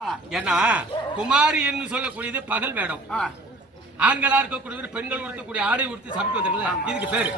ஏன்னா குமாரி என்று சொல்லக்கூடியது பகல் வேடம். ஆண்களா இருக்கக்கூடியவர் பெண்கள் உடுத்தக்கூடிய ஆடை உடுத்தி சமைப்பதில்லை. இதுக்கு பேரு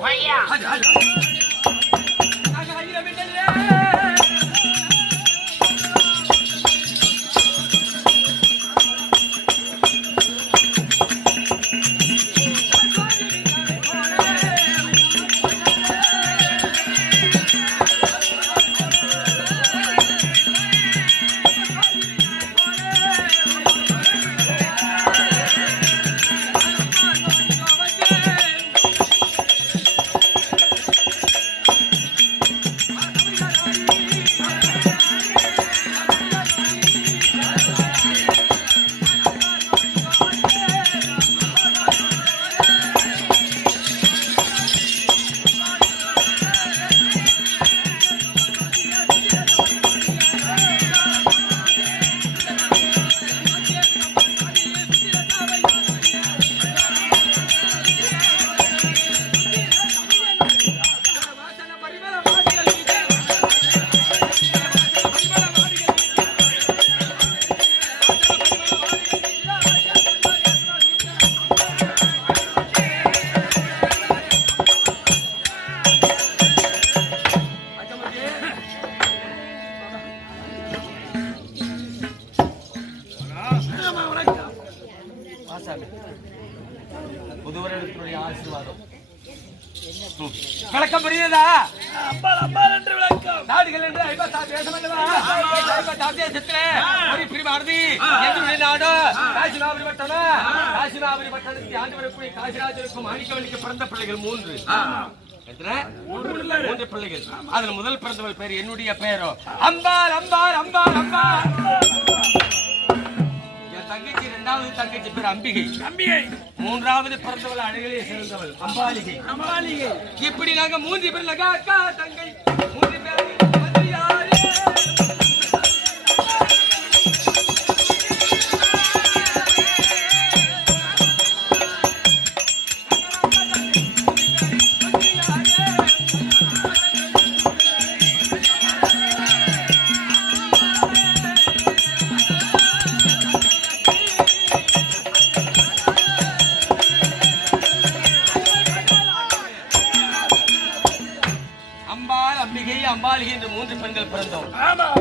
புதுவருடைய ஆசீர்வாதம். விளக்கம் புரியுதா? நாடுகள் என்று 57 தேசம் அல்லவா? 57 தேசத்திலே ஒரு பிரிவானது எதுவுடைய நாடு காசிநாபுரி பட்டணம். காசிநாபுரி பட்டணத்தை ஆண்டு வரக்கூடிய காசிராஜருக்கும் மாணிக்கவல்லிக்கு பிறந்த பிள்ளைகள் 3. மூன்று பிள்ளைகள். அதுல முதல் பிறந்தவள் பேர் என்னுடைய பெயரோ அம்பாள். அம்பாள் அம்பாள் அம்பாள். தங்கச்சி இரண்டாவது தங்கச்சி பேர் அம்பிகை. அம்பிகை. மூன்றாவது பிறந்தவள் அழகிலே சிறந்தவள் அம்பாலிகை. அம்பாலிகை. இப்படி நாங்க 3 பேர் அக்கா தங்கை 3 பேர். அம்பாலிகை என்று 3 பெண்கள் பிறந்தோம்.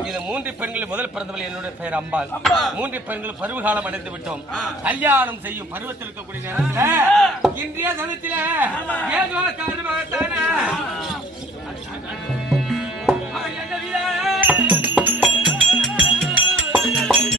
இந்த 3 பெண்களில் முதல் பிறந்தவள் என்னுடைய பெயர் அம்பாள். 3 பெண்கள் பருவகாலம் அடைந்து விட்டோம். கல்யாணம் செய்யும் பருவத்தில் இருக்கக்கூடிய நேரத்தில் இன்றைய தினத்திலே ஏதோ காரணமாகத்தானே